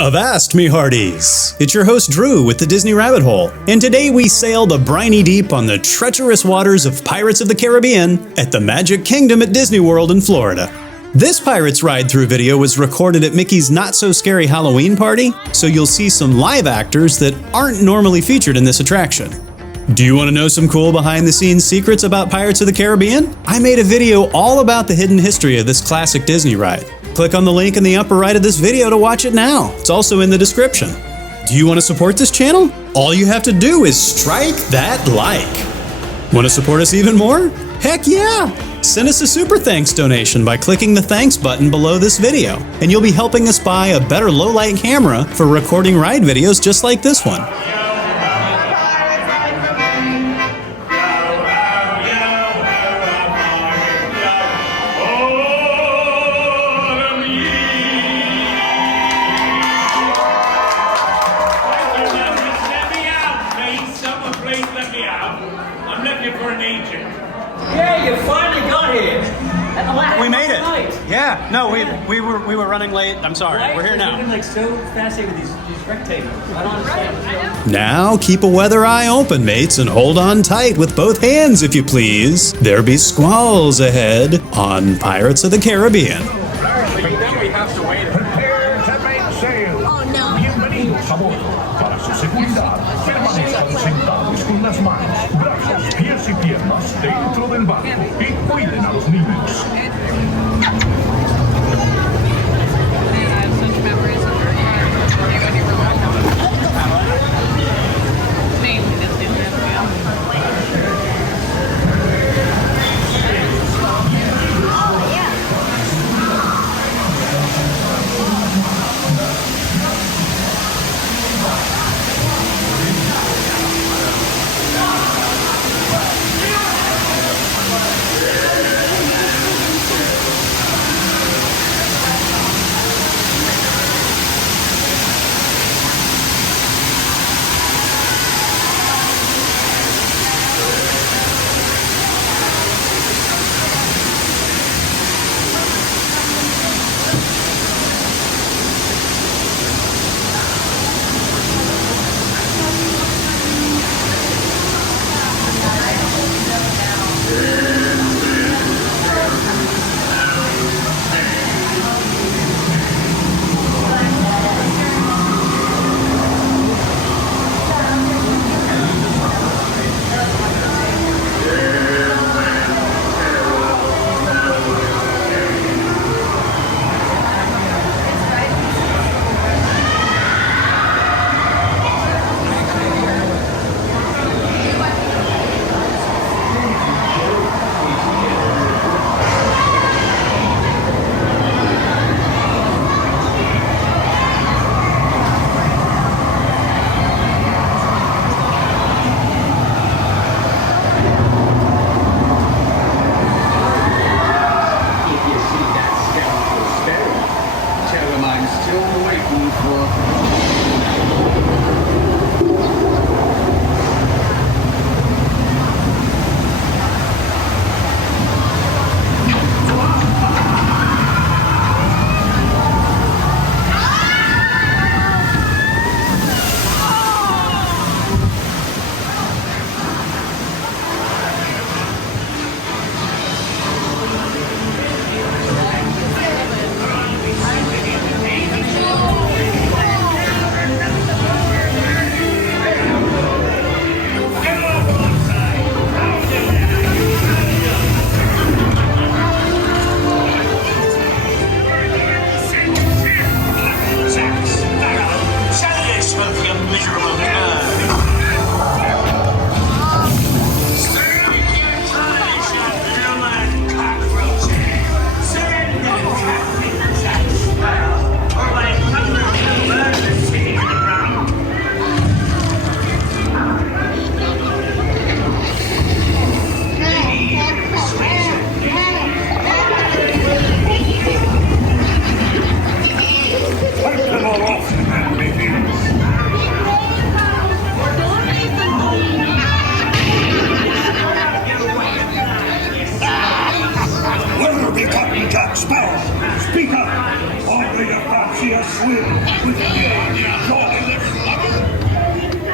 Avast, me hearties! It's your host Drew with the Disney Rabbit Hole, and today we sail the briny deep on the treacherous waters of Pirates of the Caribbean at the Magic Kingdom at Disney World in Florida. This Pirates ride-through video was recorded at Mickey's Not-So-Scary Halloween party, so you'll see some live actors that aren't normally featured in this attraction. Do you want to know some cool behind-the-scenes secrets about Pirates of the Caribbean? I made a video all about the hidden history of this classic Disney ride. Click on the link in the upper right of this video to watch it now. It's also in the description. Do you want to support this channel? All you have to do is strike that like. Want to support us even more? Heck yeah! Send us a super thanks donation by clicking the thanks button below this video, and you'll be helping us buy a better low-light camera for recording ride videos just like this one. Yeah, you finally got here. We made it. Yeah, no, we were running late. I'm sorry. We're here now. I've been like so fascinated with these rectangles. I don't understand. Now keep a weather eye open, mates, and hold on tight with both hands, if you please. There be squalls ahead on Pirates of the Caribbean. Then we have to wait. Prepare to make sail. Oh no. Bienvenidos a bordo. Para su seguridad, permanezcan sentados con las manos, brazos, pies y piernas dentro del barco y cuiden a los niños.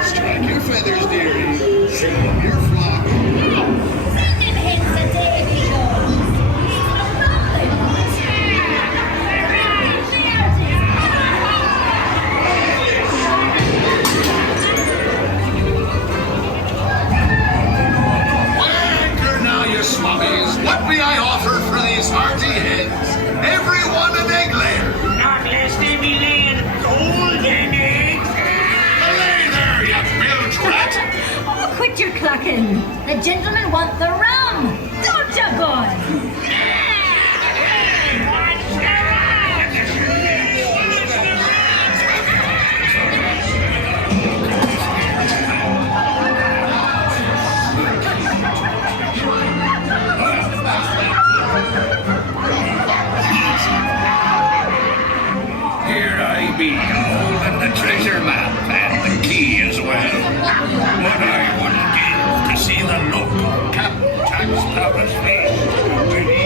Strike your feathers, dearie. Show 'em your flock. Anchor now, you swabbies. What may I offer for these hearty heads? Everyone an egg layer. Not lest they be laying golden eggs. Lay there, you bilge rat. Oh, quit your clucking. The gentlemen want the rum. Don't you, boys? Here I be, holding the treasure map and the key as well. What I wouldn't give to see the look on Captain Tax Palace face when he